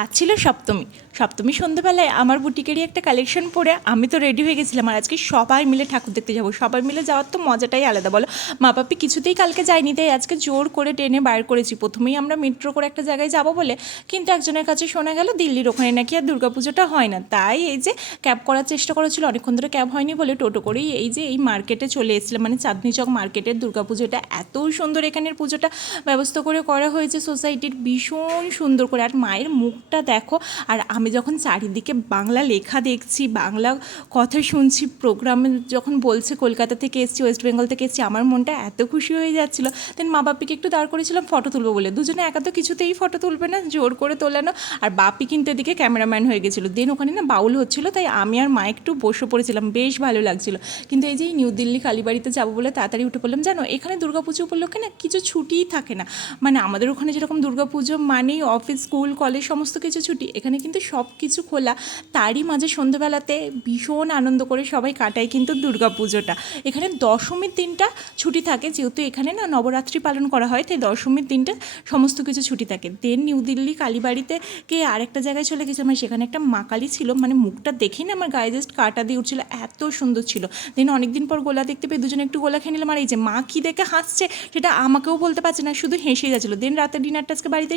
আজ ছিল সপ্তমী। সপ্তমী সন্ধ্যেবেলায় আমার বুটিকেরই একটা কালেকশন পরে আমি তো রেডি হয়ে গেছিলাম, আর আজকে সবাই মিলে ঠাকুর দেখতে যাবো। সবাই মিলে যাওয়ার তো মজাটাই আলাদা, বলো। মা বাপি কিছুতেই কালকে যায়নি, তাই আজকে জোর করে টেনে বার করেছি। প্রথমেই আমরা মেট্রো করে একটা জায়গায় যাবো বলে, কিন্তু একজনের কাছে শোনা গেল দিল্লির ওখানে নাকি আর দুর্গাপুজোটা হয় না। তাই এই যে ক্যাব করার চেষ্টা করেছিল, অনেকক্ষণ ধরে ক্যাব হয়নি বলে টোটো করেই এই যে এই মার্কেটে চলে এসেছিলাম, মানে চাঁদনি চক মার্কেটের দুর্গাপুজোটা এত সুন্দর, এখানের পুজোটা ব্যবস্থা করে করা হয়েছে সোসাইটির, ভীষণ সুন্দর করে। আর মায়ের মুখটা দেখো। আর আমি যখন চারিদিকে বাংলা লেখা দেখছি, বাংলা কথা শুনছি, প্রোগ্রামে যখন বলছে কলকাতা থেকে এসেছি, ওয়েস্ট বেঙ্গল থেকে এসেছি, আমার মনটা এত খুশি হয়ে যাচ্ছিলো। দেন মা বাপিকে একটু দাঁড় করেছিলাম ফটো তুলবো বলে, দুজনে একা তো কিছুতেই ফটো তুলবে না, জোর করে তোলানো। আর বাপি কিন্তু এদিকে ক্যামেরাম্যান হয়ে গেছিলো। দেন ওখানে না বাউল হচ্ছিলো, তাই আমি আর মা একটু বসে পড়েছিলাম, বেশ ভালো লাগছিলো। কিন্তু এই যে নিউ দিল্লি কালীবাড়িতে যাবো বলে তাড়াতাড়ি উঠে পড়লাম। জানো, এখানে দুর্গাপুজো উপলক্ষে না কিছু ছুটিই থাকে না। মানে আমাদের ওখানে যেরকম দুর্গাপুজো মানেই অফিস, স্কুল, কলেজ সমস্ত কিছু ছুটি, এখানে কিন্তু সব কিছু খোলা। তারই মাঝে সন্ধ্যেবেলাতে ভীষণ আনন্দ করে সবাই কাটায় কিন্তু দুর্গাপুজোটা। এখানে দশমীর দিনটা ছুটি থাকে, যেহেতু এখানে না নবরাত্রি পালন করা হয়, তাই দশমীর দিনটা সমস্ত কিছু ছুটি থাকে। দেন নিউ দিল্লি কালীবাড়িতে আরেকটা জায়গায় চলে গেছিলাম, সেখানে একটা মা কালী ছিল, মানে মুখটা দেখেই না আমার গায়ে জাস্ট কাটা দিয়ে উঠছিল, এত সুন্দর ছিল। দেন অনেকদিন পর গোলা দেখতে পেয়ে দুজনে একটু গোলা খেয়ে নিলাম। আর এই যে মা কী দেখে হাসছে সেটা আমাকেও বলতে পারছে না, শুধু হেসে যাচ্ছিলো। দেন রাতের ডিনারটা আজকে বাড়িতে